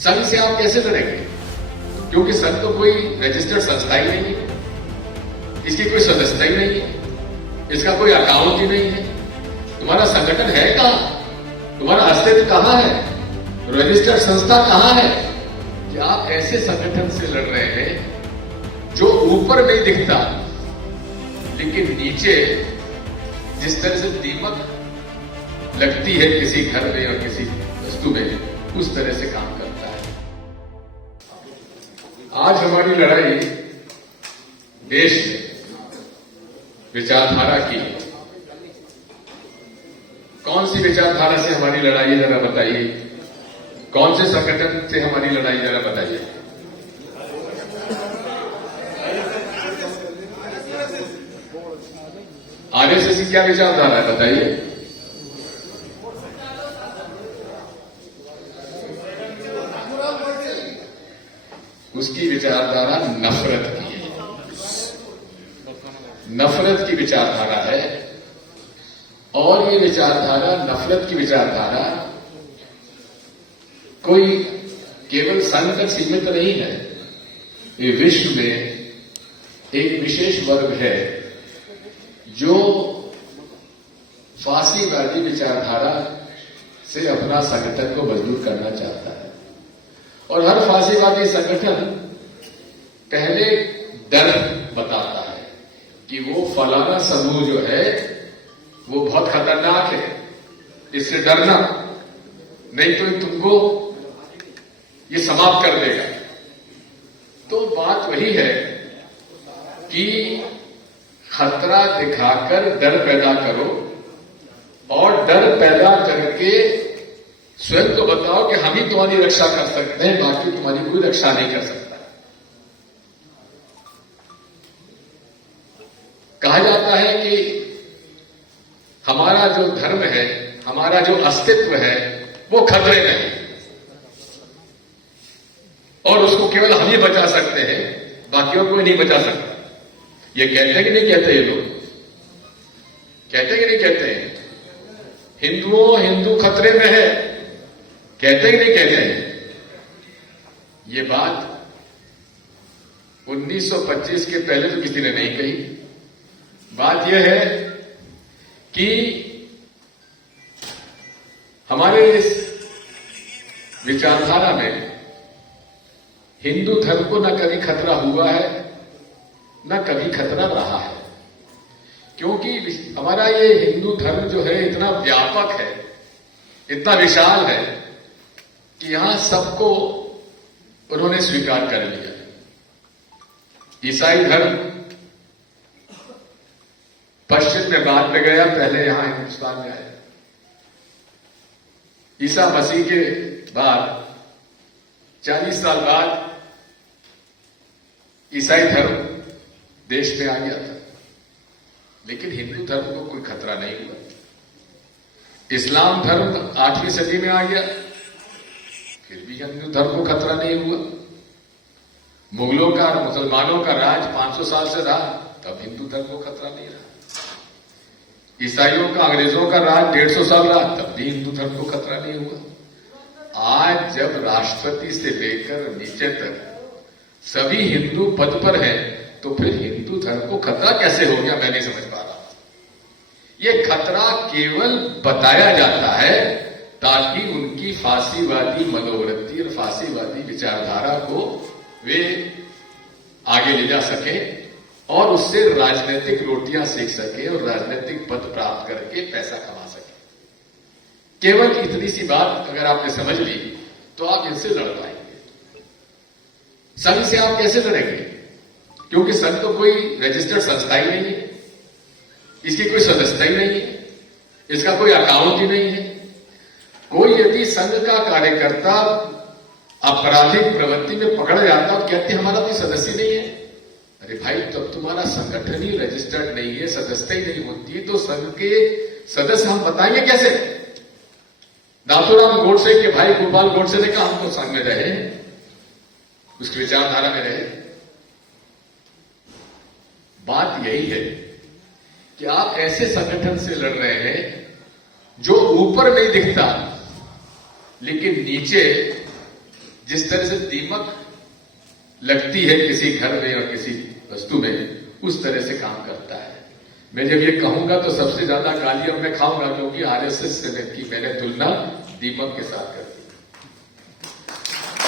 संघ से आप कैसे लड़ेंगे? क्योंकि संघ तो कोई रजिस्टर्ड संस्था ही नहीं है, इसकी कोई सदस्यता ही नहीं है, इसका कोई अकाउंट ही नहीं है। तुम्हारा संगठन है कहां? तुम्हारा अस्तित्व कहां है? रजिस्टर्ड संस्था कहां है कि आप ऐसे संगठन से लड़ रहे हैं जो ऊपर नहीं दिखता लेकिन नीचे जिस तरह से दीमक लगती है किसी घर में और किसी वस्तु में, उस तरह से काम करता है। आज हमारी लड़ाई देश में विचारधारा की है। कौन सी विचारधारा से हमारी लड़ाई है, जरा बताइए। कौन से संगठन से हमारी लड़ाई, जरा बताइए। आरएसएस की क्या विचारधारा है, बताइए। उसकी विचारधारा नफरत की है, नफरत की विचारधारा है। और ये विचारधारा, नफरत की विचारधारा कोई केवल संघ तक सीमित नहीं है। ये विश्व में एक विशेष वर्ग है जो फांसीवादी विचारधारा से अपना संगठन को मजबूत करना चाहता है। और हर फांसीवादी संगठन पहले डर बताता है कि वो फलाना समूह जो है वो बहुत खतरनाक है, इससे डरना, नहीं तो तुमको ये समाप्त कर देगा। तो बात वही है कि खतरा दिखाकर डर पैदा करो और डर पैदा करके स्वयं को बताओ कि हम ही तुम्हारी रक्षा कर सकते हैं, बाकी तुम्हारी कोई रक्षा नहीं कर सकता। कहा जाता है कि हमारा जो धर्म है, हमारा जो अस्तित्व है, वो खतरे में है और उसको केवल हम ही बचा सकते हैं, बाकियों को नहीं बचा सकता। ये कहते हैं कि नहीं कहते? ये लोग कहते हैं कि नहीं कहते हैं? हिंदू खतरे में है, कहते हैं कि नहीं कहते हैं? ये बात 1925 के पहले तो किसी ने नहीं कही। बात यह है कि हमारे इस विचारधारा में हिंदू धर्म को न कभी खतरा हुआ है, न कभी खतरा रहा है। क्योंकि हमारा ये हिंदू धर्म जो है इतना व्यापक है, इतना विशाल है कि यहां सबको उन्होंने स्वीकार कर लिया। ईसाई धर्म पश्चिम में बाद में गया, पहले यहां हिंदुस्तान में आया। ईसा मसीह के बाद 40 साल बाद ईसाई धर्म देश में आ गया था, लेकिन हिंदू धर्म को कोई खतरा नहीं हुआ। इस्लाम धर्म 8वीं सदी में आ गया, फिर भी हिंदू धर्म को खतरा नहीं हुआ। मुगलों का, मुसलमानों का राज 500 साल से रहा, तब हिंदू धर्म को खतरा नहीं रहा। ईसाइयों का, अंग्रेजों का राज 150 साल रहा, तब भी हिंदू धर्म को खतरा नहीं हुआ। आज जब राष्ट्रपति से लेकर नीचे तक सभी हिंदू पद पर हैं, तो फिर हिंदू धर्म को खतरा कैसे हो गया, मैं नहीं समझ पा रहा। यह खतरा केवल बताया जाता है ताकि उनकी फांसीवादी मनोवृत्ति और फांसीवादी विचारधारा को वे आगे ले जा सके और उससे राजनीतिक रोटियां सीख सके और राजनीतिक पद प्राप्त करके पैसा कमा सके। केवल इतनी सी बात अगर आपने समझ ली तो आप इनसे लड़ पाएंगे। संघ से आप कैसे लड़ेंगे? क्योंकि संघ तो कोई रजिस्टर्ड संस्था ही नहीं है, इसकी कोई सदस्यता ही नहीं है, इसका कोई अकाउंट ही नहीं है। कोई यदि संघ का कार्यकर्ता आपराधिक प्रवृत्ति में पकड़ा जाता और कहते हमारा कोई सदस्य नहीं है, अरे भाई तब तुम्हारा संगठन ही रजिस्टर्ड नहीं है, सदस्यता ही नहीं होती, तो संघ के सदस्य हम बताएंगे कैसे? नाथूराम गोडसे के भाई गोपाल गोडसे ने कहा हम तो संघ में रहे, उसकी विचारधारा में रहे। बात यही है कि आप ऐसे संगठन से लड़ रहे हैं जो ऊपर नहीं दिखता लेकिन नीचे जिस तरह से दीमक लगती है किसी घर में और किसी वस्तु में, उस तरह से काम करता है। मैं जब ये कहूंगा तो सबसे ज्यादा गाली अब मैं खाऊंगा, क्योंकि आरएसएस से की मैंने तुलना दीमक के साथ कर दी।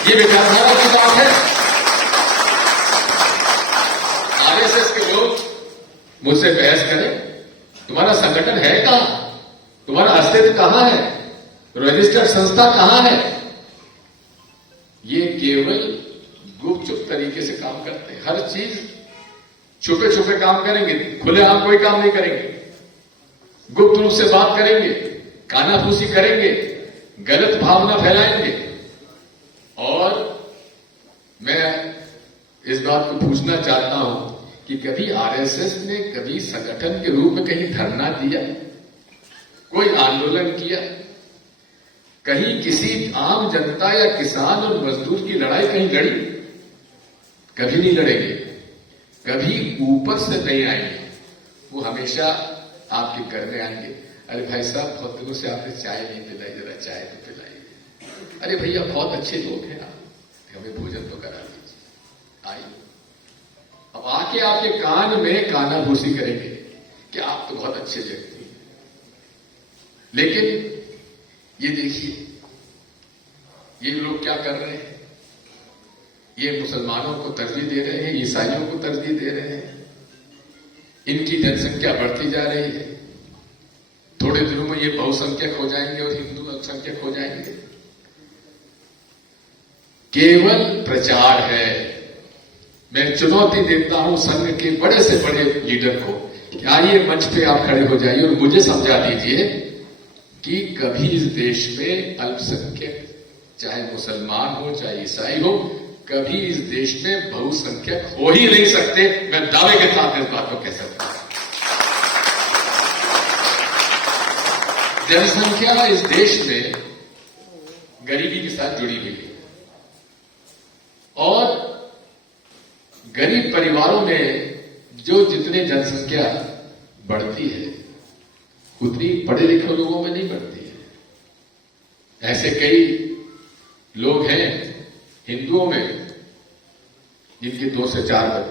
ये विचारधारा की बात है। आरएसएस के लोग मुझसे बहस करें, तुम्हारा संगठन है कहां, तुम्हारा अस्तित्व कहां है, रजिस्टर्ड संस्था कहां है? ये केवल गुपचुप तरीके से काम करते हैं। हर चीज छुपे छुपे काम करेंगे, खुलेआम कोई काम नहीं करेंगे। गुप्त रूप से बात करेंगे, कानाफूसी करेंगे, गलत भावना फैलाएंगे। और मैं इस बात को पूछना चाहता हूं कि कभी आरएसएस ने कभी संगठन के रूप में कहीं धरना दिया, कोई आंदोलन किया, कहीं किसी आम जनता या किसान और मजदूर की लड़ाई कहीं लड़ी? कभी नहीं लड़ेंगे, कभी ऊपर से नहीं आएंगे। वो हमेशा आपके घर में आएंगे, अरे भाई साहब बहुत दिनों से आपने चाय नहीं पिलाई, जरा चाय तो पिलाइए। अरे भैया बहुत अच्छे लोग हैं आप, हमें भोजन तो करा दीजिए, आइए। अब आके आपके कान में कानाफूसी करेंगे कि आप तो बहुत अच्छे व्यक्ति हैं। लेकिन ये देखिए, ये लोग क्या कर रहे हैं, ये मुसलमानों को तरजीह दे रहे हैं, ईसाइयों को तरजीह दे रहे हैं। इनकी जनसंख्या बढ़ती जा रही है। थोड़े दिनों में ये बहुसंख्यक हो जाएंगे और हिंदू अल्पसंख्यक हो जाएंगे। केवल प्रचार है। मैं चुनौती देता हूं संघ के बड़े से बड़े लीडर को कि आइए मंच पे आप खड़े हो जाइए और मुझे समझा दीजिए कि कभी इस देश में अल्पसंख्यक, चाहे मुसलमान हो चाहे ईसाई हो, कभी इस देश में बहुसंख्यक हो ही नहीं सकते। मैं दावे के साथ इस बात को कह सकता हूं। जनसंख्या इस देश में गरीबी के साथ जुड़ी हुई है और गरीब परिवारों में जो जितने जनसंख्या बढ़ती है उतनी पढ़े लिखे लोगों में नहीं बढ़ती है। ऐसे कई लोग हैं हिंदुओं में जिनके 2 से 4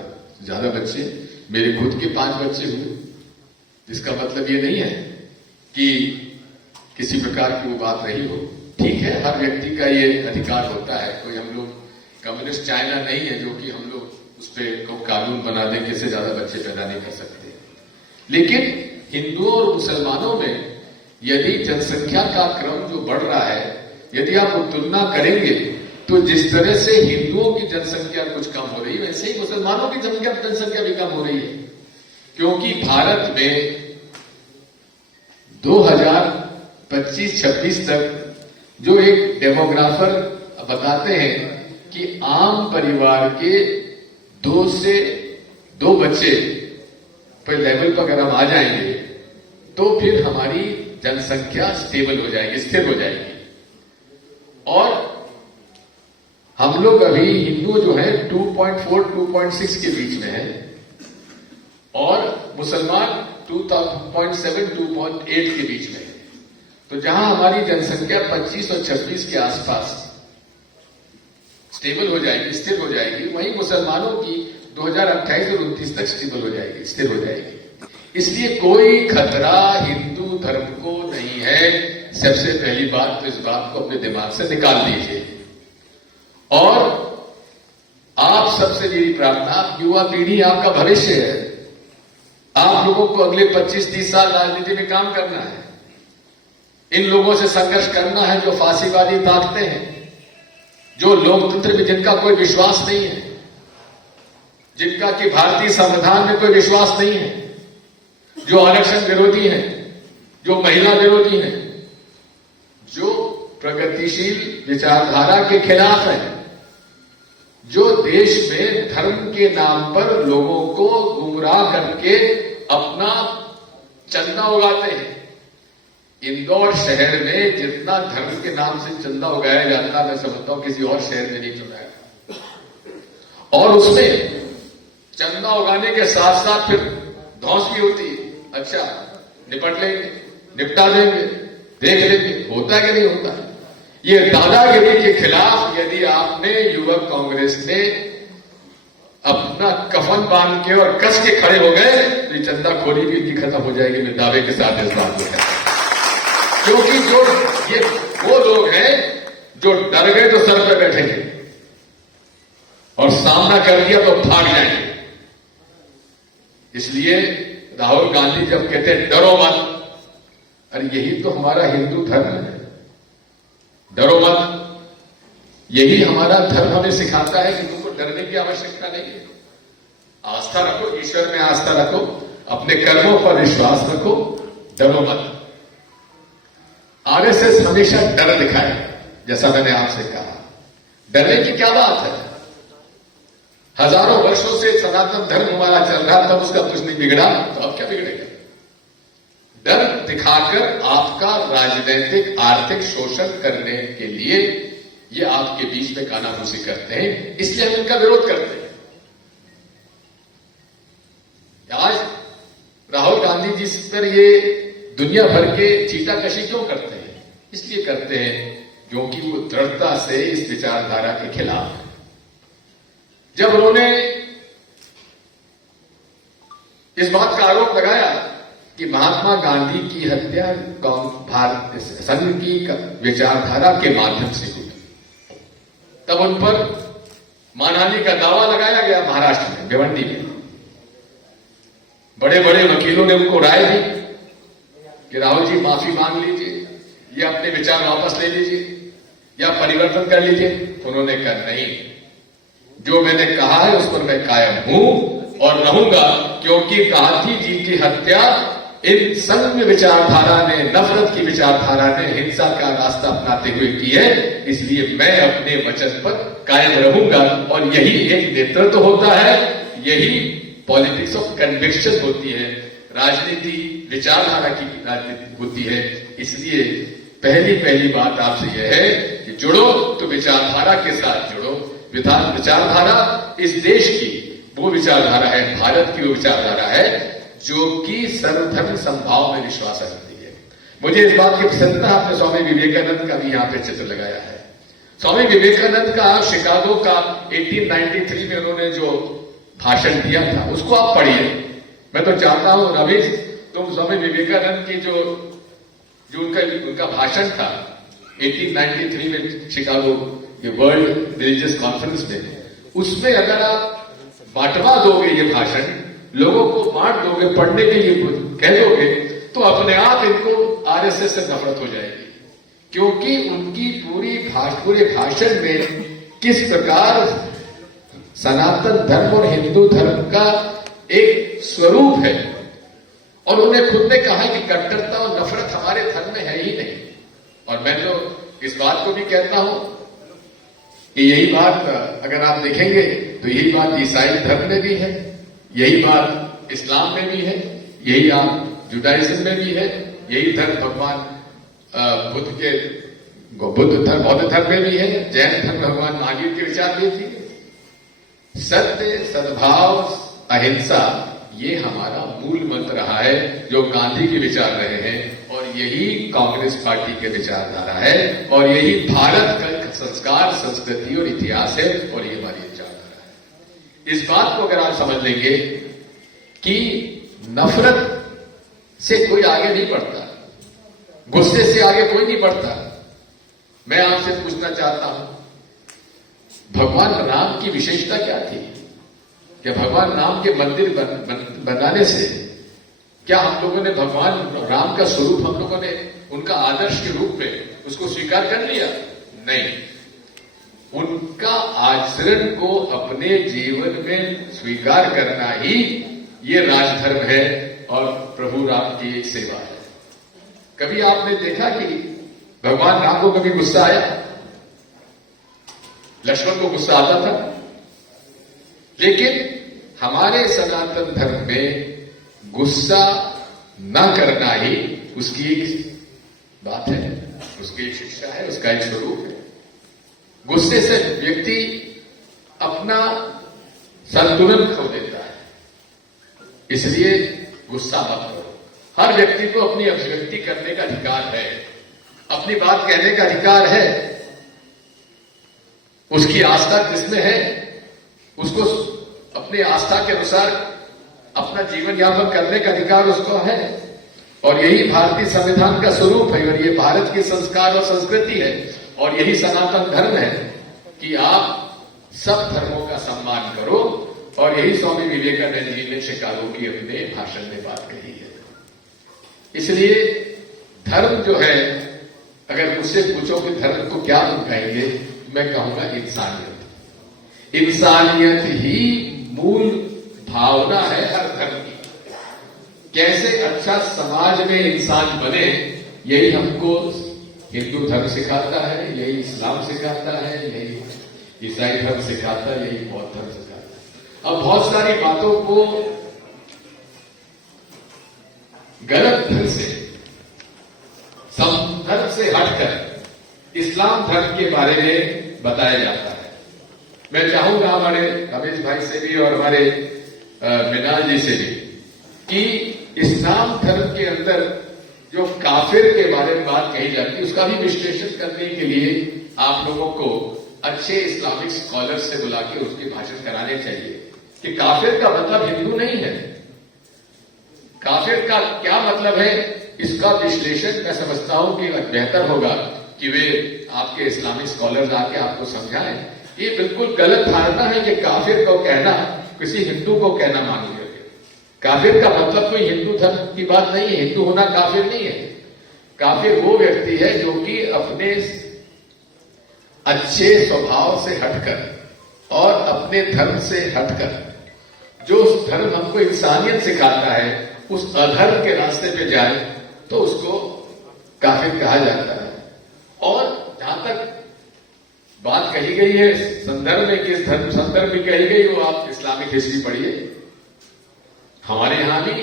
ज्यादा बच्चे, मेरे खुद के 5 बच्चे हुए। इसका मतलब ये नहीं है कि किसी प्रकार की वो बात रही हो। ठीक है, हर व्यक्ति का ये अधिकार होता है। कोई हम लोग कम्युनिस्ट चाइना नहीं है जो कि हम लोग उस पर कानून बना दें कि इससे ज्यादा बच्चे पैदा नहीं कर सकते। लेकिन हिंदुओं और मुसलमानों में यदि जनसंख्या का क्रम जो बढ़ रहा है, यदि आप वो तुलना करेंगे तो जिस तरह से हिंदुओं की जनसंख्या कुछ कम हो रही है, वैसे ही मुसलमानों की जनसंख्या भी कम हो रही है। क्योंकि भारत में 2025-26 तक जो एक डेमोग्राफर बताते हैं कि आम परिवार के 2 से 2 बच्चे पर लेवल पर अगर हम आ जाएंगे तो फिर हमारी जनसंख्या स्टेबल हो जाएगी, स्थिर हो जाएगी। और हम लोग अभी हिंदू जो है 2.4-2.6 के बीच में है और मुसलमान 2.7-2.8 के बीच में है। तो जहां हमारी जनसंख्या 25 और 26 के आसपास स्टेबल हो जाएगी, स्थिर हो जाएगी, वहीं मुसलमानों की 2028 और 29 तक स्टेबल हो जाएगी, स्थिर हो जाएगी। इसलिए कोई खतरा हिंदू धर्म को नहीं है। सबसे पहली बात तो इस बात को अपने दिमाग से निकाल दीजिए। और आप सबसे मेरी प्रार्थना, युवा पीढ़ी आपका भविष्य है। आप लोगों को अगले 25-30 साल राजनीति में काम करना है। इन लोगों से संघर्ष करना है जो फांसीवादी ताकतें हैं, जो लोकतंत्र में जिनका कोई विश्वास नहीं है, जिनका कि भारतीय संविधान में कोई विश्वास नहीं है, जो आरक्षण विरोधी हैं, जो महिला विरोधी हैं, जो प्रगतिशील विचारधारा के खिलाफ है, जो देश में धर्म के नाम पर लोगों को गुमराह करके अपना चंदा उगाते हैं। इंदौर शहर में जितना धर्म के नाम से चंदा उगाया जाता, मैं समझता हूं किसी और शहर में नहीं चुनाया। और उसमें चंदा उगाने के साथ साथ फिर धौंस भी होती है। अच्छा, निपट लेंगे, निपटा देंगे, देख लेंगे, होता कि नहीं होता। ये दादागिरी के खिलाफ यदि आप सामने युवक कांग्रेस ने अपना कफन बांध के और कस के खड़े हो गए तो ये चंदाखोरी भी इनकी खत्म हो जाएगी। मैं दावे के साथ इस बात को कहता हूं, क्योंकि जो ये वो लोग हैं जो डर गए तो सर पे बैठेंगे और सामना कर दिया तो भाग जाएंगे। इसलिए राहुल गांधी जब कहते हैं डरो मत, अरे यही तो हमारा हिंदू धर्म है, डरो मत। यही हमारा धर्म हमें सिखाता है कि तुमको डरने की आवश्यकता नहीं है। आस्था रखो, ईश्वर में आस्था रखो, अपने कर्मों पर विश्वास रखो, डरो मत। आरएसएस हमेशा डर दिखाए, जैसा मैंने आपसे कहा। डरने की क्या बात है? हजारों वर्षों से सनातन धर्म हमारा चल रहा, तब उसका कुछ नहीं बिगड़ा, तो अब क्या बिगड़ेगा? डर दिखाकर आपका राजनीतिक आर्थिक शोषण करने के लिए ये आपके बीच में कानाफूसी करते हैं, इसलिए हम इनका विरोध करते हैं। आज राहुल गांधी जी पर ये दुनिया भर के चीटाकशी क्यों करते हैं? इसलिए करते हैं क्योंकि वो दृढ़ता से इस विचारधारा के खिलाफ है। जब उन्होंने इस बात का आरोप लगाया कि महात्मा गांधी की हत्या भारत संघ की विचारधारा के माध्यम से हुई, तब उन पर मानहानि का दावा लगाया गया महाराष्ट्र में, भिवंडी में। बड़े बड़े वकीलों ने उनको राय दी कि राहुल जी माफी मांग लीजिए, या अपने विचार वापस ले लीजिए, या परिवर्तन कर लीजिए। उन्होंने कहा नहीं, जो मैंने कहा है उस पर मैं कायम हूं और रहूंगा, क्योंकि गांधी जी की हत्या इन संघ विचारधारा ने, नफरत की विचारधारा ने हिंसा का रास्ता अपनाते हुए की है। इसलिए मैं अपने वचन पर कायम रहूंगा। और यही एक नेतृत्व होता है, यही पॉलिटिक्स ऑफ कन्विक्शन होती है, राजनीति विचारधारा की राजनीति होती है। इसलिए पहली बात आपसे यह है कि जुड़ो तो विचारधारा के साथ जुड़ो। विचारधारा इस देश की वो विचारधारा है, भारत की वो विचारधारा है जो कि सर्वधर्म समभाव में विश्वास रखती है। मुझे इस बात की प्रसन्नता, आपने स्वामी विवेकानंद का भी यहां पे चित्र लगाया है। स्वामी विवेकानंद का शिकागो का 1893 में उन्होंने जो भाषण दिया था, उसको आप पढ़िए। मैं तो चाहता हूं रमेश, तुम स्वामी विवेकानंद की जो उनका भाषण था 1893 में शिकागो ये वर्ल्ड रिलीजियस कॉन्फ्रेंस में, उसमें अगर आप बांटवा दोगे ये भाषण, लोगों को बांट दोगे, पढ़ने के लिए कह दोगे, तो अपने आप इनको आरएसएस से नफरत हो जाएगी। क्योंकि उनकी पूरे भाषण में किस प्रकार सनातन धर्म और हिंदू धर्म का एक स्वरूप है। और उन्होंने खुद ने कहा कि कट्टरता और नफरत हमारे धर्म में है ही नहीं। और मैं तो इस बात को भी कहता हूं कि यही बात अगर आप देखेंगे तो यही बात ईसाई धर्म में भी है, यही बात इस्लाम में भी है, यही आप जुडाइज्म में भी है, यही धर्म भगवान बुद्ध धर्म, बौद्ध धर्म में भी है, जैन धर्म भगवान महावीर के विचार भी थी। सत्य, सद्भाव, अहिंसा, ये हमारा मूल मंत्र रहा है, जो गांधी के विचार रहे हैं, और यही कांग्रेस पार्टी के विचारधारा है, और यही भारत का संस्कार, संस्कृति और इतिहास है, और ये हमारी विचारधारा है। इस बात को अगर आप समझ लेंगे कि नफरत से कोई आगे नहीं बढ़ता, गुस्से से आगे कोई नहीं बढ़ता। मैं आपसे पूछना चाहता हूं, भगवान राम की विशेषता क्या थी? क्या भगवान राम के मंदिर बनाने से क्या हम लोगों ने भगवान राम का स्वरूप, हम लोगों ने उनका आदर्श के रूप में उसको स्वीकार कर लिया? नहीं, उनका आचरण को अपने जीवन में स्वीकार करना ही ये राजधर्म है और प्रभु राम की एक सेवा है। कभी आपने देखा कि भगवान राम को कभी गुस्सा आया? लक्ष्मण को गुस्सा आता था? लेकिन हमारे सनातन धर्म में गुस्सा न करना ही उसकी एक बात है, उसकी एक शिक्षा है, उसका एक स्वरूप है। गुस्से से व्यक्ति अपना संतुलन खो देता है। इसलिए गुस्सा मत करो। हर व्यक्ति को अपनी अभिव्यक्ति करने का अधिकार है, अपनी बात कहने का अधिकार है। उसकी आस्था किसमें है, उसको अपनी आस्था के अनुसार अपना जीवन यापन करने का अधिकार उसको है। और यही भारतीय संविधान का स्वरूप है, और ये भारत की संस्कार और संस्कृति है, और यही सनातन धर्म है कि आप सब धर्मों का सम्मान करो। और यही स्वामी विवेकानंद जी ने शिकागो की अपने भाषण में बात कही है। इसलिए धर्म जो है, अगर मुझसे पूछो कि धर्म को क्या तुम कहेंगे, मैं कहूंगा इंसानियत। इंसानियत ही मूल भावना है हर धर्म की। कैसे अच्छा समाज में इंसान बने, यही हमको हिंदू धर्म सिखाता है, यही इस्लाम सिखाता है, यही ईसाई धर्म सिखाता है, यही बौद्ध धर्म सिखाता है। अब बहुत सारी बातों को गलत ढंग से, धर्म से हटकर इस्लाम धर्म के बारे में बताया जाता है। मैं चाहूंगा हमारे रमेश भाई से भी और हमारे मृणाल जी से भी कि इस्लाम धर्म के अंदर जो काफिर के बारे में बात कही जाती है, उसका भी विश्लेषण करने के लिए आप लोगों को अच्छे इस्लामिक स्कॉलर्स से बुला के उसके भाषण कराने चाहिए कि काफिर का मतलब हिंदू नहीं है। काफिर का क्या मतलब है, इसका विश्लेषण मैं समझता हूं कि बेहतर होगा कि वे आपके इस्लामिक स्कॉलर्स आके आपको समझाएं। ये बिल्कुल गलत धारणा है कि काफिर को कहना किसी हिंदू को कहना मान लिया। काफिर का मतलब कोई हिंदू धर्म की बात नहीं है, हिंदू होना काफिर नहीं है। काफिर वो व्यक्ति है जो कि अपने अच्छे स्वभाव से हटकर और अपने धर्म से हटकर जो धर्म हमको इंसानियत सिखाता है, उस अधर्म के रास्ते पे जाए तो उसको काफिर कहा जाता है। और जहां तक बात कही गई है संदर्भ में, किस धर्म संदर्भ में कही गई, वो आप इस्लामिक हिस्ट्री पढ़िए। हमारे यहां भी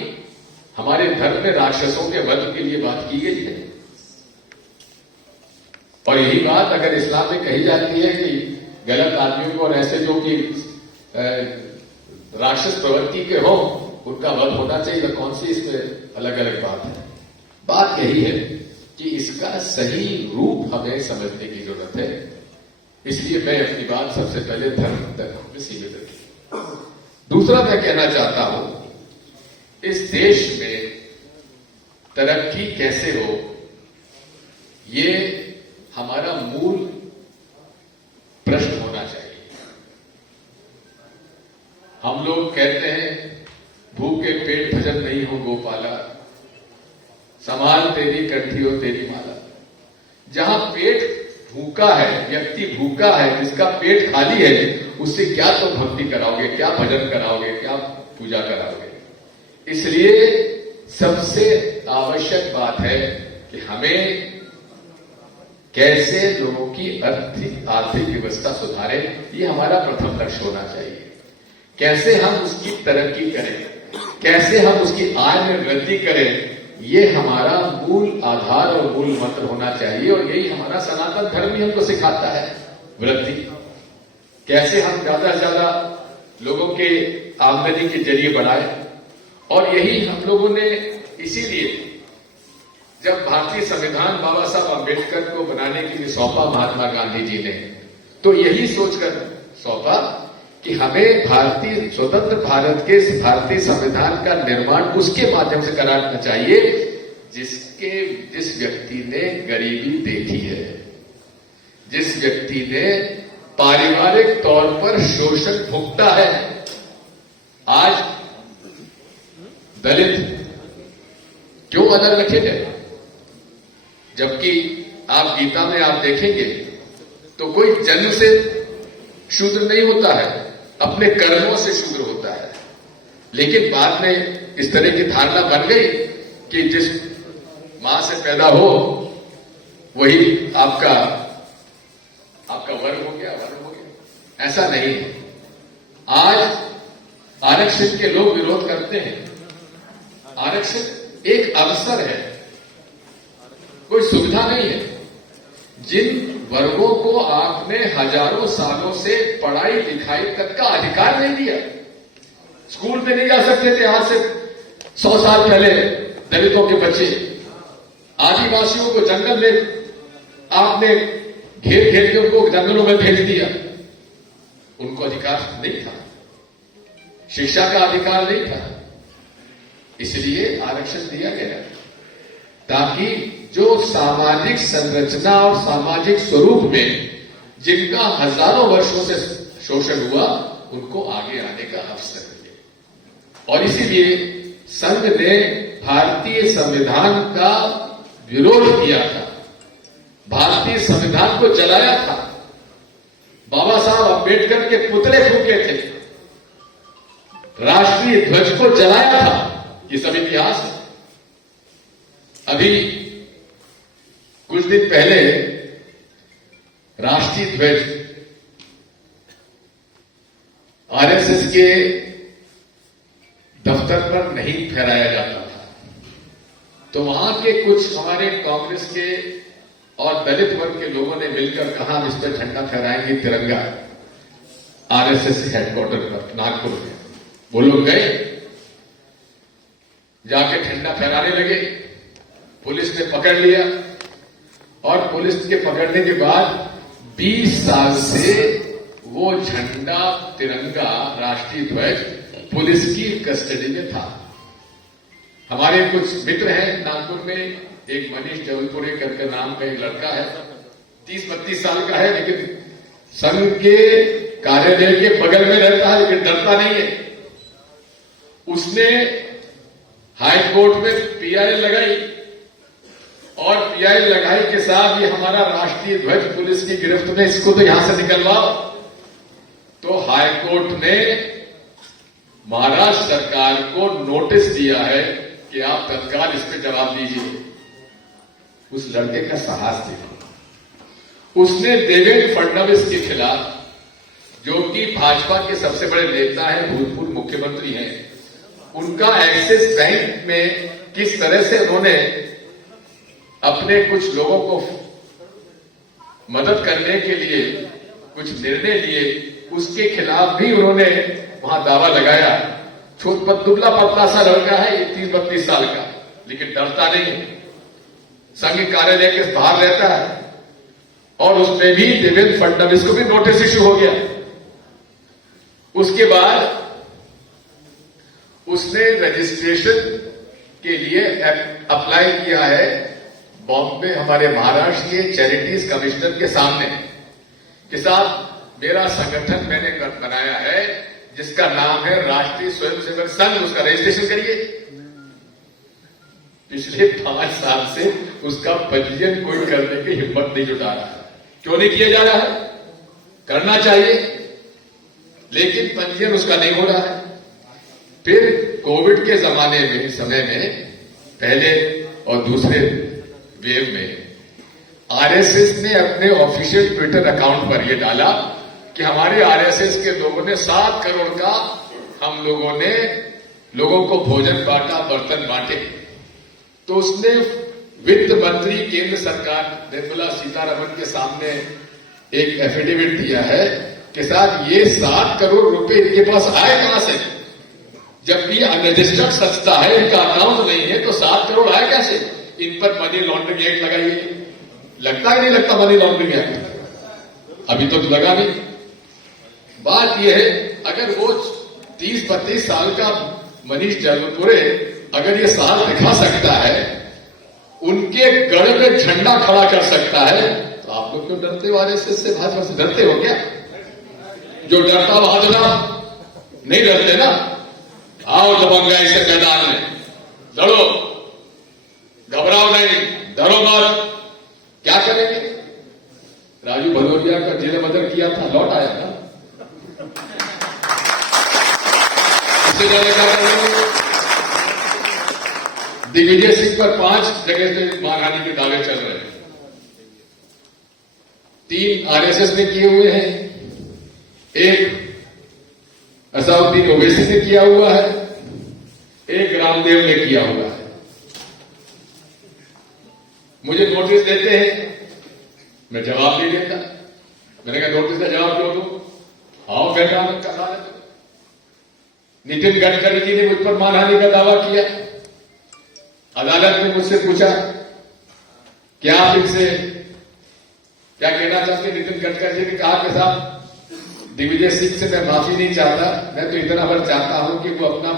हमारे धर्म में राक्षसों के वध के लिए बात की गई है। और यही बात अगर इस्लाम में कही जाती है कि गलत आदमियों को और ऐसे जो कि राक्षस प्रवृत्ति के हो उनका वध होना चाहिए, तो कौन सी इसमें अलग अलग बात है। बात यही है कि इसका सही रूप हमें समझने की जरूरत है। इसलिए मैं अपनी बात सबसे पहले धर्म तक में सीमित रखी। दूसरा मैं कहना चाहता हूं, इस देश में तरक्की कैसे हो, ये हमारा मूल प्रश्न होना चाहिए। हम लोग कहते हैं भूखे पेट भजन नहीं हो गोपाला, संभाल तेरी कंठी हो तेरी माला। जहां पेट भूखा है, व्यक्ति भूखा है, जिसका पेट खाली है, उससे क्या तो भक्ति कराओगे, क्या भजन कराओगे, क्या पूजा कराओगे। इसलिए सबसे आवश्यक बात है कि हमें कैसे लोगों की आर्थिक व्यवस्था सुधारें, ये हमारा प्रथम लक्ष्य होना चाहिए। कैसे हम उसकी तरक्की करें, कैसे हम उसकी आय में वृद्धि करें, ये हमारा मूल आधार और मूल मंत्र होना चाहिए। और यही हमारा सनातन धर्म ही हमको सिखाता है, वृद्धि। कैसे हम ज्यादा से ज्यादा लोगों के आमदनी के जरिए बढ़ाएं। और यही हम लोगों ने, इसीलिए जब भारतीय संविधान बाबा साहब अम्बेडकर को बनाने के लिए सौंपा महात्मा गांधी जी ने, तो यही सोचकर सौंपा कि हमें भारतीय स्वतंत्र भारत के भारतीय संविधान का निर्माण उसके माध्यम से कराना चाहिए जिस व्यक्ति ने गरीबी देखी है, जिस व्यक्ति ने पारिवारिक तौर पर शोषण भुगता है। आज दलित क्यों अदर रखे गए, जबकि आप गीता में आप देखेंगे तो कोई जन्म से शूद्र नहीं होता है, अपने कर्मों से शूद्र होता है। लेकिन बाद में इस तरह की धारणा बन गई कि जिस मां से पैदा हो वही आपका वर्ग हो गया। ऐसा नहीं है। आज आरक्षण के लोग विरोध करते हैं। आरक्षण एक अवसर है, कोई सुविधा नहीं है। जिन वर्गों को आपने हजारों सालों से पढ़ाई लिखाई तक का अधिकार नहीं दिया, स्कूल में नहीं जा सकते थे आज से 100 साल पहले दलितों के बच्चे, आदिवासियों को जंगल में आपने घेर घेर के उनको जंगलों में भेज दिया, उनको अधिकार नहीं था, शिक्षा का अधिकार नहीं था, इसलिए आरक्षण दिया गया ताकि जो सामाजिक संरचना और सामाजिक स्वरूप में जिनका हजारों वर्षों से शोषण हुआ उनको आगे आने का अवसर मिले। और इसीलिए संघ ने भारतीय संविधान का विरोध किया था, भारतीय संविधान को जलाया था, बाबा साहब अंबेडकर के पुतले फूके थे, राष्ट्रीय ध्वज को जलाया था। ये सब इतिहास है। अभी कुछ दिन पहले राष्ट्रीय ध्वज आरएसएस के दफ्तर पर नहीं फहराया जाता था, तो वहां के कुछ हमारे कांग्रेस के और दलित वर्ग के लोगों ने मिलकर कहा इस पर झंडा फहराएंगे तिरंगा आरएसएस हेडक्वार्टर पर नागपुर में। वो लोग गए, जाके झंडा फहराने लगे, पुलिस ने पकड़ लिया और पुलिस के पकड़ने के बाद 20 साल से वो झंडा तिरंगा राष्ट्रीय ध्वज पुलिस की कस्टडी में था। हमारे कुछ मित्र हैं नागपुर में, एक मनीष जबलपुरे करके नाम का एक लड़का है, 30-32 साल का है, लेकिन संघ के कार्यालय के बगल में रहता है, लेकिन डरता नहीं है। उसने हाई कोर्ट में पीआई लगाई और पीआई लगाई के साथ ये हमारा राष्ट्रीय ध्वज पुलिस की गिरफ्त में, इसको तो यहां से निकलवाओ। तो हाई कोर्ट ने महाराष्ट्र सरकार को नोटिस दिया है कि आप तत्काल इस पर जवाब दीजिए। उस लड़के का साहस देखो, उसने देवेंद्र फडणवीस के खिलाफ, जो कि भाजपा के सबसे बड़े नेता हैं, भूतपूर्व मुख्यमंत्री हैं, उनका एक्सिस बैंक में किस तरह से उन्होंने अपने कुछ लोगों को मदद करने के लिए कुछ निर्णय लिए, उसके खिलाफ भी उन्होंने वहां दावा लगाया। दुबला पतला सा लड़का है, ये 30-32 साल का, लेकिन डरता नहीं, संघ कार्यालय के बाहर रहता है। और उसमें भी देवेंद्र फडणवीस को भी नोटिस इश्यू हो गया। उसके बाद उसने रजिस्ट्रेशन के लिए अप्लाई किया है बॉम्बे, हमारे महाराष्ट्र के चैरिटीज कमिश्नर के सामने, कि साहब मेरा संगठन मैंने बनाया है जिसका नाम है राष्ट्रीय स्वयंसेवक संघ, उसका रजिस्ट्रेशन करिए। पिछले 5 साल से उसका पंजीयन कोई करने की हिम्मत नहीं जुटा रहा है। क्यों नहीं किया जा रहा है? करना चाहिए, लेकिन पंजीयन उसका नहीं हो रहा है। फिर कोविड के जमाने में, समय में, पहले और दूसरे वेव में आरएसएस ने अपने ऑफिशियल ट्विटर अकाउंट पर यह डाला कि हमारे आरएसएस के लोगों ने 7 करोड़ का हम लोगों ने लोगों को भोजन बांटा, बर्तन बांटे। तो उसने वित्त मंत्री केंद्र सरकार निर्मला सीतारमण के सामने एक एफिडेविट दिया है कि साहब ये 7 करोड़ रुपए इनके पास आए कहां से? जबकि अनरजिस्टर्ड संस्था है, इनका अकाउंट नहीं है, तो 7 करोड़ आए कैसे? इन पर मनी लॉन्ड्रिंग एक्ट लगाइए। लगता है नहीं लगता मनी लॉन्ड्रिंग एक्ट? अभी तो लगा नहीं। बात यह है, अगर वो 30-32 साल का मनीष जबलपुरे अगर ये साहस दिखा सकता है, उनके गढ़ में झंडा खड़ा कर सकता है, तो आप लोग क्यों डरते हो? आरएसएस से, भाजपा से डरते हो क्या? जो डरता भाजपा नहीं डरते ना। आओ दबंगाई से मैदान में लड़ो, घबराओ नहीं, डरो मत। क्या करेंगे? राजू भदौरिया का जेल बदर किया था, लौट आया ना। इससे ज्यादा क्या करेंगे? दिग्विजय सिंह पर 5 जगह से मानहानि के दावे चल रहे हैं। 3 आरएसएस ने किए हुए हैं, एक असाउद्दीन ओवैसी ने किया हुआ है, एक रामदेव ने किया हुआ है। मुझे नोटिस देते हैं, मैं जवाब नहीं देता। मैंने कहा नोटिस का जवाब क्यों दूं? आओ बैठा कहा। नितिन गडकरी जी ने मुझ पर मानहानि का दावा किया। अदालत ने मुझसे पूछा क्या आप इनसे क्या कहना चाहते? नितिन गडकरी जी ने कहा कि साहब दिग्विजय सिंह से मैं माफी नहीं चाहता, मैं तो इतना भर चाहता हूं कि वो अपना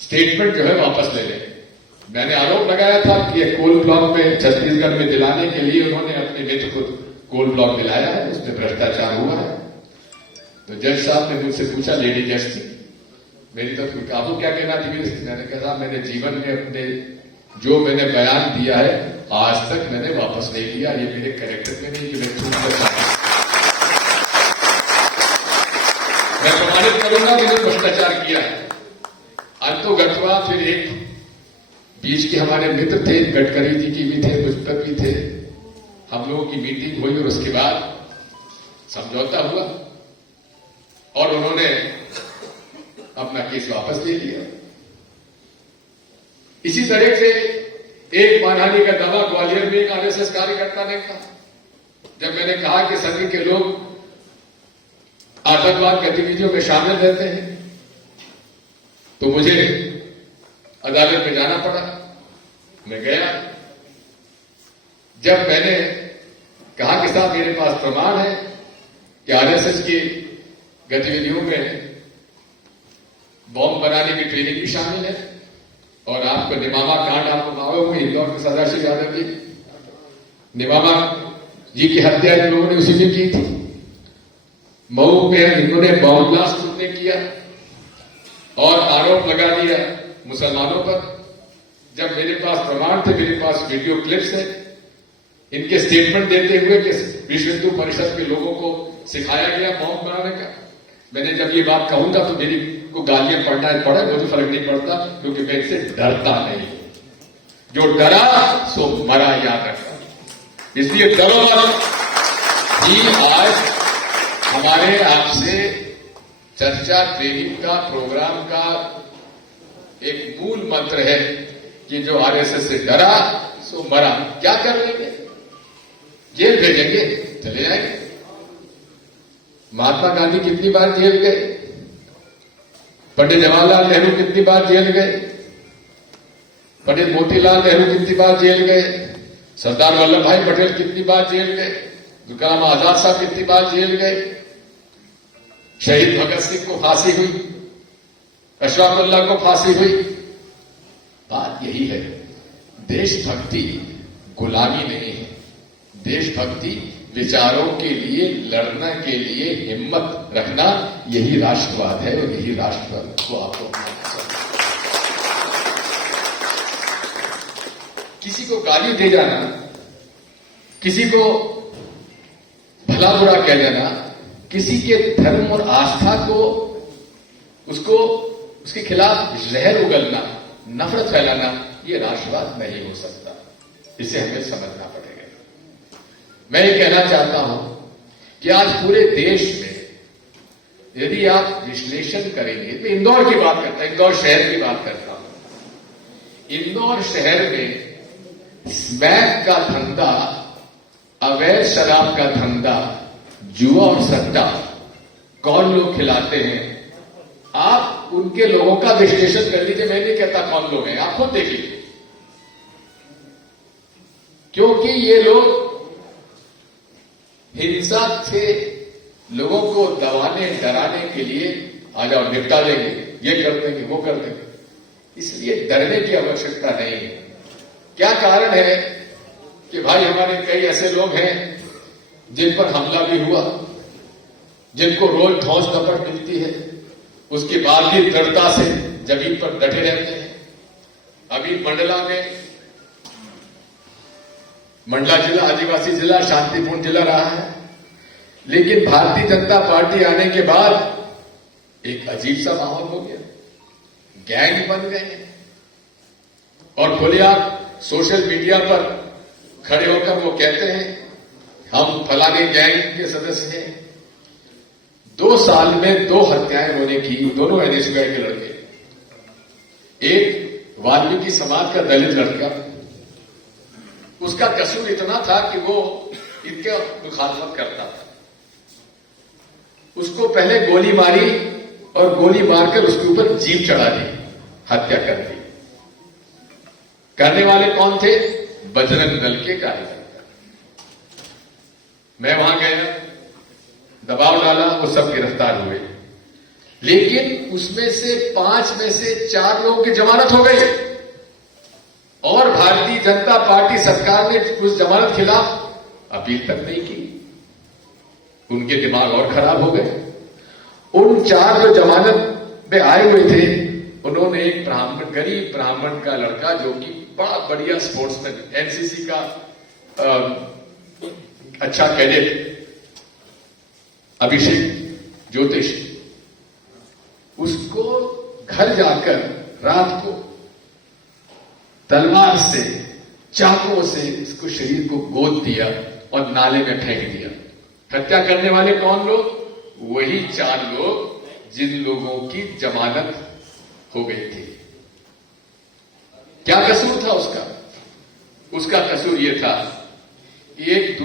स्टेटमेंट जो है वापस ले लें। मैंने आरोप लगाया था कि ये कोल ब्लॉक में छत्तीसगढ़ में दिलाने के लिए उन्होंने अपने मित्र को कोल ब्लॉक दिलाया है, उसमें भ्रष्टाचार हुआ है। तो जज साहब ने मुझसे पूछा, लेडी जज थी, मेरी तरफ आपको क्या कहना दिग्विजय सिंह? मैंने कहा मैंने जीवन में अपने जो मैंने बयान दिया है आज तक मैंने वापस नहीं लिया, ये मेरे कैरेक्टर में नहीं कि मैं झूठ बोलता हूं। मैं प्रमाणित करूंगा कि मैंने भ्रष्टाचार किया है। अंतोगत्वा फिर एक बीच के हमारे मित्र थे, गडकरी जी की भी थे, मुझ पर भी थे, हम लोगों की मीटिंग हुई और उसके बाद समझौता हुआ और उन्होंने अपना केस वापस ले लिया। इसी तरह से एक मानहानि का दावा ग्वालियर में एक आरएसएस कार्यकर्ता ने कहा, जब मैंने कहा कि संघ के लोग आतंकवाद गतिविधियों में शामिल रहते हैं तो मुझे अदालत में जाना पड़ा। मैं गया। जब मैंने कहा कि साहब मेरे पास प्रमाण है कि आरएसएस की गतिविधियों में बॉम्ब बनाने की ट्रेनिंग भी शामिल है और आपको निमामा कांड आपको मालूम है, इंदौर के सदाशिव यादव जी, निमामा जी की हत्या इन लोगों ने उसी ने की थी। मऊ में इन्होंने बॉम्ब ब्लास्ट ने किया और आरोप लगा दिया मुसलमानों पर। जब मेरे पास प्रमाण थे, मेरे पास वीडियो क्लिप्स है, इनके स्टेटमेंट देते हुए कि विश्व हिंदू परिषद के लोगों को सिखाया गया बॉम्ब बनाने का। मैंने जब ये बात कहूंगा तो मेरी को गालियां पड़ना है पड़े, मुझे फर्क नहीं पड़ता, क्योंकि मैं इससे डरता नहीं। जो डरा सो मरा, याद रखा। इसलिए डरो मत। आज हमारे आपसे चर्चा ट्रेनिंग का प्रोग्राम का एक मूल मंत्र है कि जो आरएसएस से डरा सो मरा। क्या कर लेंगे? जेल भेजेंगे, चले जाएंगे। महात्मा गांधी कितनी बार जेल गए, पंडित जवाहरलाल नेहरू कितनी बार जेल गए, पंडित मोतीलाल नेहरू कितनी बार जेल गए, सरदार वल्लभ भाई पटेल कितनी बार जेल गए, अब्दुल कलाम आजाद साहब कितनी बार जेल गए, शहीद भगत सिंह को फांसी हुई, अशफाकुल्लाह को फांसी हुई। बात यही है, देशभक्ति गुलामी नहीं है। देशभक्ति विचारों के लिए लड़ने के लिए हिम्मत रखना, यही राष्ट्रवाद है और यही राष्ट्रवाद को आपको किसी को गाली दे जाना, किसी को भला बुरा कह देना, किसी के धर्म और आस्था को उसको उसके खिलाफ जहर उगलना, नफरत फैलाना, ये राष्ट्रवाद नहीं हो सकता। इसे हमें समझना पड़ेगा। मैं ये कहना चाहता हूं कि आज पूरे देश में यदि आप विश्लेषण करेंगे, तो इंदौर की बात करता हूं, इंदौर शहर की बात करता हूं। इंदौर शहर में स्मैक का धंधा, अवैध शराब का धंधा, जुआ और सट्टा कौन लोग खिलाते हैं, आप उनके लोगों का विश्लेषण कर लीजिए। मैं नहीं कहता कौन लोग हैं, आप खुद देखिए। क्योंकि ये लोग हिंसा से लोगों को दबाने डराने के लिए आ जाओ निपटा देंगे, ये कर देंगे, वो कर देंगे, इसलिए डरने की आवश्यकता नहीं है। क्या कारण है कि भाई हमारे कई ऐसे लोग हैं जिन पर हमला भी हुआ, जिनको रोज ठोस दपट मिलती है, उसके बाद भी दृढ़ता से जमीन पर डटे रहते हैं। अभी मंडला जिला आदिवासी जिला शांतिपूर्ण जिला रहा है, लेकिन भारतीय जनता पार्टी आने के बाद एक अजीब सा माहौल हो गया, गैंग बन गए और खुले आप सोशल मीडिया पर खड़े होकर वो कहते हैं हम फलाने गैंग के सदस्य हैं। 2 साल में 2 हत्याएं होने की, दोनों एनएसयूआई के लड़के, एक वाल्मीकि समाज का दलित लड़का, उसका कसूर इतना था कि वो इनके मुखालफत करता था। उसको पहले गोली मारी और गोली मारकर उसके ऊपर जीप चढ़ा दी, हत्या कर दी। करने वाले कौन थे? बजरंग दल के कार्यकर्ता। मैं वहां गया, दबाव डाला, वो सब गिरफ्तार हुए। लेकिन उसमें से 5 में से 4 लोगों की जमानत हो गई और भारतीय जनता पार्टी सरकार ने उस जमानत खिलाफ अपील तक नहीं की। उनके दिमाग और खराब हो गए। उन 4 जो जमानत में आए हुए थे, उन्होंने एक ब्राह्मण, गरीब ब्राह्मण का लड़का जो कि बड़ा बढ़िया स्पोर्ट्समैन, एनसीसी का अच्छा कैडेट, अभिषेक ज्योतिष, उसको घर जाकर रात को तलवार से, चाकुओं से इसको शरीर को गोद दिया और नाले में फेंक दिया। हत्या करने वाले कौन लोग? वही 4 लोग जिन लोगों की जमानत हो गई थी। क्या कसूर था उसका? उसका कसूर यह था कि एक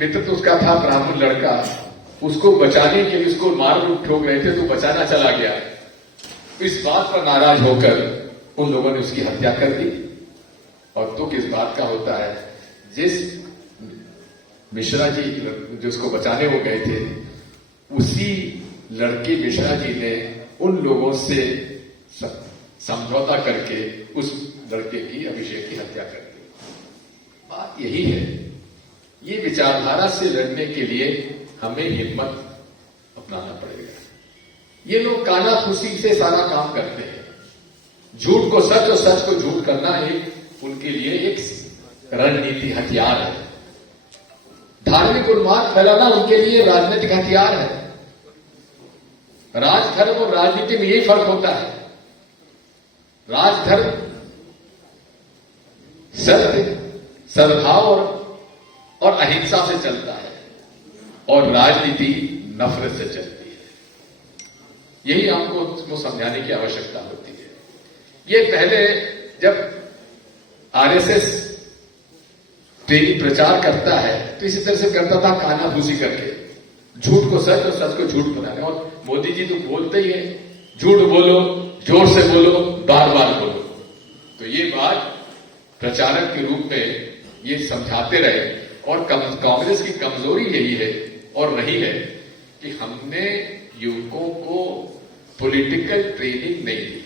मित्र तो उसका था, ब्राह्मण लड़का, उसको बचाने के लिए उसको मार ठोक रहे थे तो बचाना चला गया। इस बात पर नाराज होकर उन लोगों ने उसकी हत्या कर दी। और दुख इस बात का होता है, जिस मिश्रा जी जिसको बचाने वो गए थे, उसी लड़के मिश्रा जी ने उन लोगों से समझौता करके उस लड़के की, अभिषेक की हत्या कर दी। बात यही है, ये विचारधारा से लड़ने के लिए हमें हिम्मत अपनाना पड़ेगा। ये लोग कानाफूसी से सारा काम करते हैं। झूठ को सच और सच को झूठ करना एक उनके लिए एक रणनीति हथियार है। धार्मिक उन्माद फैलाना उनके लिए राजनीतिक हथियार है। राजधर्म और राजनीति में यही फर्क होता है। राजधर्म सत्य, सद्भाव और अहिंसा से चलता है और राजनीति नफरत से चलती है। यही हमको उसको समझाने की आवश्यकता होती है। ये पहले जब आरएसएस ट्रेनिंग प्रचार करता है तो इसी तरह से करता था, कानाफूसी करके, झूठ को सच और सच को झूठ बनाने। और मोदी जी तो बोलते ही है, झूठ बोलो, जोर से बोलो, बार बार बोलो। तो ये बात प्रचारक के रूप में ये समझाते रहे। और कांग्रेस की कमजोरी यही है और रही है कि हमने युवकों को पॉलिटिकल ट्रेनिंग नहीं दी।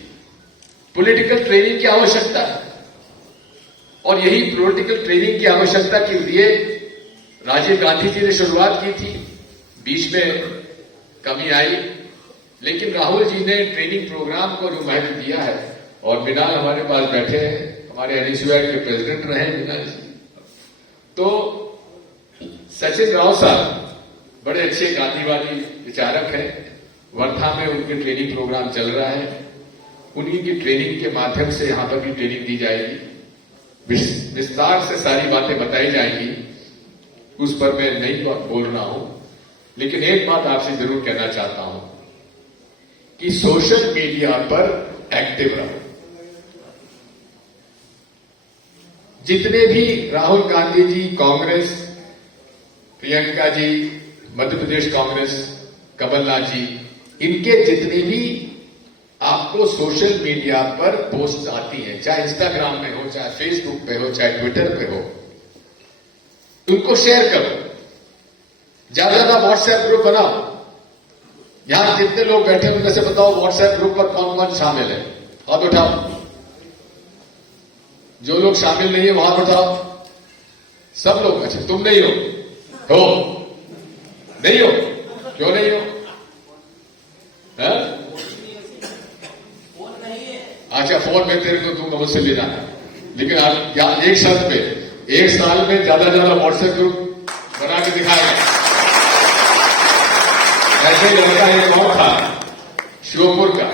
पॉलिटिकल ट्रेनिंग की आवश्यकता है और यही पॉलिटिकल ट्रेनिंग की आवश्यकता के लिए राजीव गांधी जी ने शुरुआत की थी। बीच में कमी आई, लेकिन राहुल जी ने ट्रेनिंग प्रोग्राम को जो महत्व दिया है, और बिलाल हमारे पास बैठे हैं, हमारे एनएसयूआई के प्रेसिडेंट रहे बिलाल जी। तो सचिन राव साहब बड़े अच्छे गांधीवादी विचारक हैं। वर्धा में उनके ट्रेनिंग प्रोग्राम चल रहा है। उन्हीं की ट्रेनिंग के माध्यम से यहां पर भी ट्रेनिंग दी जाएगी। विस्तार से सारी बातें बताई जाएंगी, उस पर मैं नहीं बोल रहा हूं। लेकिन एक बात आपसे जरूर कहना चाहता हूं कि सोशल मीडिया पर एक्टिव रहो। जितने भी राहुल गांधी जी, कांग्रेस, प्रियंका जी, मध्य प्रदेश कांग्रेस, कमलनाथ जी, इनके जितने भी आपको सोशल मीडिया पर पोस्ट आती है, चाहे इंस्टाग्राम पे हो, चाहे फेसबुक पे हो, चाहे ट्विटर पे हो, उनको शेयर करो। ज्यादा ज्यादा व्हाट्सएप ग्रुप बनाओ। यहां जितने लोग बैठे उनमें से बताओ व्हाट्सएप ग्रुप पर कौन कौन शामिल है, हाथ उठाओ। जो लोग शामिल नहीं है वहां उठाओ। सब लोग। अच्छा, तुम नहीं हो? नहीं हो? क्यों नहीं हो? है? अच्छा, फोन में तेरे को तुम मुझसे लेना है, लेकिन आप एक शर्त पे, 1 साल में ज्यादा ज्यादा व्हाट्सएप ग्रुप बना के दिखाएगा। ऐसे लड़का एक और था श्योपुर का,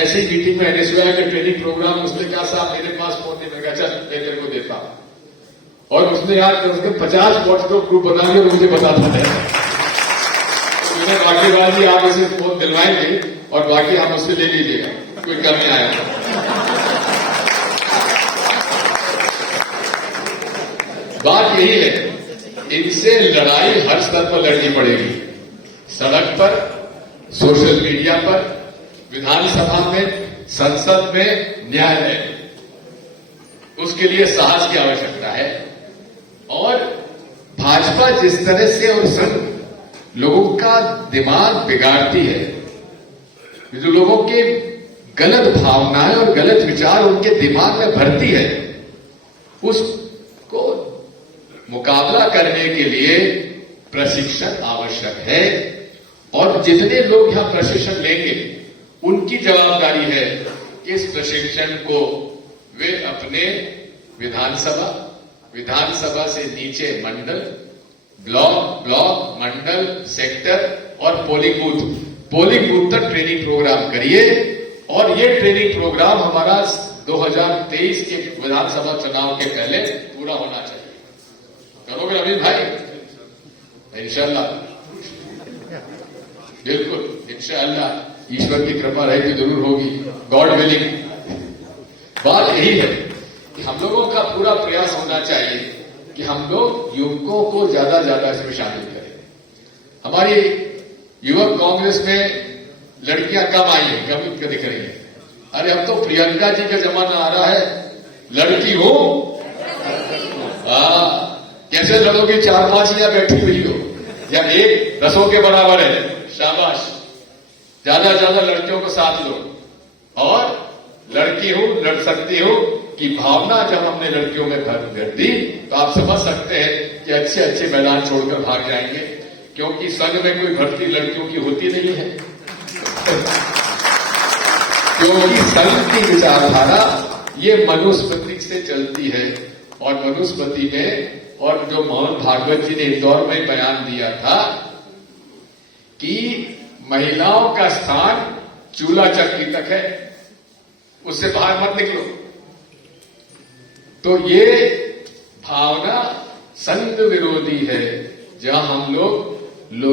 ऐसी मीटिंग में एनएसयूआई का ट्रेनिंग प्रोग्राम, उसने कहा साहब मेरे पास फोन नहीं, मैं कहा चल मैं तेरे को देता हूं। और उसने यार उसके 50 व्हाट्सएप ग्रुप बना के मुझे बताता है। तो मैंने बाकी बात जी आप उसे फोन दिलवाएंगे और बाकी आप उससे ले लीजिएगा, कोई कमी आएगा। बात यही है, इनसे लड़ाई हर स्तर पर लड़नी पड़ेगी। सड़क पर, सोशल मीडिया पर, विधानसभा में, संसद में, न्यायालय में। उसके लिए साहस की आवश्यकता है और भाजपा जिस तरह से और संघ लोगों का दिमाग बिगाड़ती है, जो लोगों के गलत भावनाएं और गलत विचार उनके दिमाग में भरती है, उसको मुकाबला करने के लिए प्रशिक्षण आवश्यक है। और जितने लोग यहां प्रशिक्षण लेंगे उनकी जवाबदारी है कि इस प्रशिक्षण को वे अपने विधानसभा से नीचे मंडल, ब्लॉक, मंडल, सेक्टर और पोलिंग बूथ तक ट्रेनिंग प्रोग्राम करिए। और ये ट्रेनिंग प्रोग्राम हमारा 2023 के विधानसभा चुनाव के पहले पूरा होना चाहिए। करोगे अमित भाई? इंशाल्लाह, बिल्कुल इंशाल्लाह, ईश्वर की कृपा रहेगी, जरूर होगी, गॉड विलिंग। बात यही है कि हम लोगों का पूरा प्रयास होना चाहिए कि हम लोग युवकों को ज्यादा इसमें शामिल करें। हमारी युवक कांग्रेस में लड़कियां कम आई है, कम दिख रही है। अरे अब तो प्रियंका जी का जमाना आ रहा है, लड़की हो कैसे लड़ोगी? 4-5 यहाँ बैठी हुई हो या 1 10 के बराबर है, शाबाश। ज्यादा लड़कियों को साथ लो, और लड़की हूं, लड़ सकती हूं की भावना जब हमने लड़कियों में भर दी तो आप समझ सकते हैं कि अच्छे मैदान छोड़कर भाग जाएंगे, क्योंकि संघ में कोई भर्ती लड़कियों की होती नहीं है। क्योंकि संघ की विचारधारा ये मनुस्मृति से चलती है, और मनुस्मृति में, और जो मोहन भागवत जी ने इंदौर में बयान दिया था कि महिलाओं का स्थान चूल्हा चक्की तक है, उससे बाहर मत निकलो। तो ये भावना संघ विरोधी है, जहां हम लोग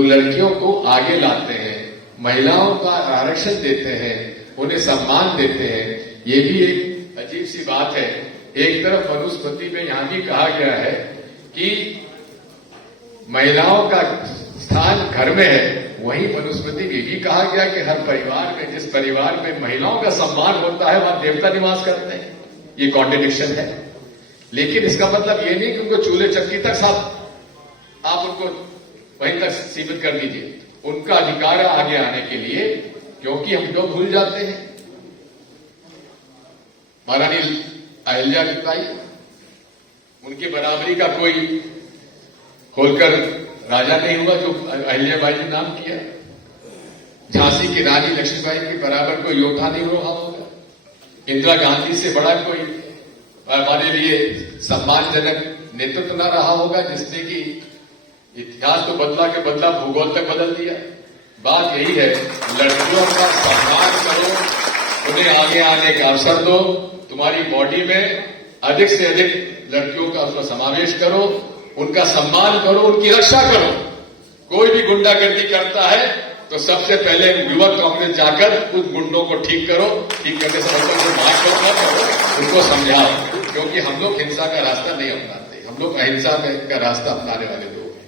लड़कियों को आगे लाते हैं, महिलाओं का आरक्षण देते हैं, उन्हें सम्मान देते हैं। ये भी एक अजीब सी बात है। एक तरफ मनुस्मृति में यहां भी कहा गया है कि महिलाओं का स्थान घर में है, वहीं मनुस्मृति में भी कहा गया कि हर परिवार में, जिस परिवार में महिलाओं का सम्मान होता है वहां देवता निवास करते हैं। ये कॉन्ट्रडिक्शन है। लेकिन इसका मतलब ये नहीं कि उनको चूल्हे चक्की तक साथ आप उनको वहीं तक सीमित कर दीजिए। उनका अधिकार आगे आने के लिए, क्योंकि हम लोग भूल जाते हैं महारानी अहिल्या बाई, उनकी बराबरी का कोई खोलकर राजा नहीं हुआ जो अहिल्याबाई ने नाम किया। झांसी की रानी लक्ष्मीबाई के बराबर कोई योद्धा नहीं रहा होगा। इंदिरा गांधी से बड़ा कोई हमारे लिए सम्मानजनक नेतृत्व न रहा होगा, जिसने कि इतिहास तो बदला के बदला भूगोल तक बदल दिया। बात यही है, लड़कियों का सम्मान करो, उन्हें आगे आने का अवसर दो, तुम्हारी बॉडी में अधिक से अधिक लड़कियों का उसका समावेश करो, उनका सम्मान करो, उनकी रक्षा करो। कोई भी गुंडागर्दी करता है तो सबसे पहले युवक कांग्रेस जाकर उस गुंडों को ठीक करो, ठीक करने से मतलब मार करो, उनको समझाओ, क्योंकि हम लोग हिंसा का रास्ता नहीं अपनाते, हम लोग अहिंसा का रास्ता अपनाने वाले लोग हैं।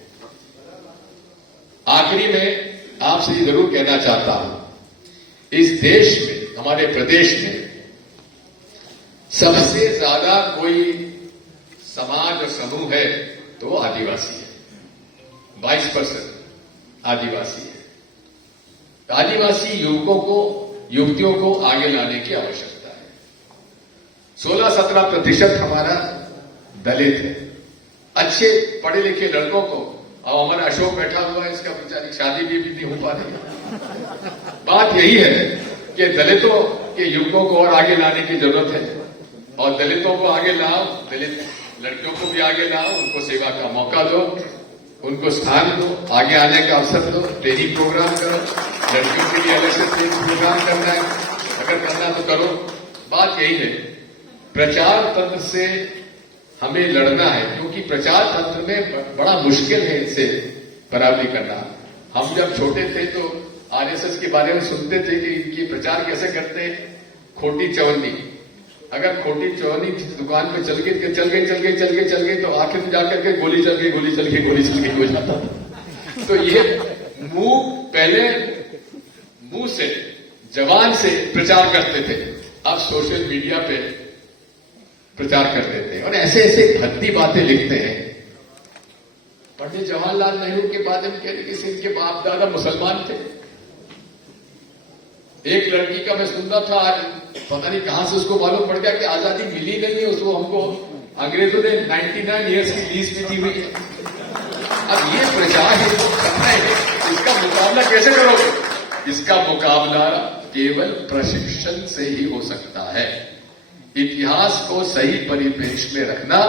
आखिरी में आपसे ये जरूर कहना चाहता हूं, इस देश में, हमारे प्रदेश में सबसे ज्यादा कोई समाज और समूह है तो आदिवासी है। 22% आदिवासी है। आदिवासी युवतियों को आगे लाने की आवश्यकता है। 16-17% हमारा दलित है। अच्छे पढ़े लिखे लड़कों को, और हमारा अशोक बैठा हुआ है, इसका बेचारी शादी भी नहीं हो पा रही। बात यही है कि दलितों के युवकों को और आगे लाने की जरूरत है, और दलितों को आगे लाओ, दलित लड़कियों को भी आगे लाओ, उनको सेवा का मौका दो, उनको स्थान दो, आगे आने का अवसर दो, ट्रेनिंग प्रोग्राम करो। लड़कियों के लिए अलग से ट्रेनिंग प्रोग्राम करना है, अगर करना तो करो। बात यही है, प्रचार तंत्र से हमें लड़ना है, क्योंकि प्रचार तंत्र में बड़ा मुश्किल है इनसे बराबरी करना। हम जब छोटे थे तो आरएसएस के बारे में सुनते थे कि इनकी प्रचार कैसे करते हैं, खोटी चवन्नी। अगर खोटी चवन्नी दुकान पे चल गई तो आखिर में जाकर के गोली चल गई हो जाता था। तो ये पहले मुंह से, जबान से प्रचार करते थे, अब सोशल मीडिया पे प्रचार कर देते हैं और ऐसे भद्दी बातें लिखते हैं। पंडित जवाहरलाल नेहरू के बारे में कह रहे कि इनके बाप दादा मुसलमान थे। एक लड़की का मैं सुन रहा था आज, पता नहीं कहां से उसको मालूम पड़ गया कि आजादी मिली नहीं है, उसको हमको अंग्रेजों ने 99 ईयर्स की लीज भी दी हुई है। अब ये प्रजाहित करना है, इसका मुकाबला कैसे करोगे? इसका मुकाबला केवल प्रशिक्षण से ही हो सकता है। इतिहास को सही परिप्रेक्ष्य में रखना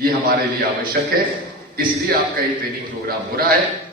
ये हमारे लिए आवश्यक है। इसलिए आपका ये ट्रेनिंग प्रोग्राम हो रहा है।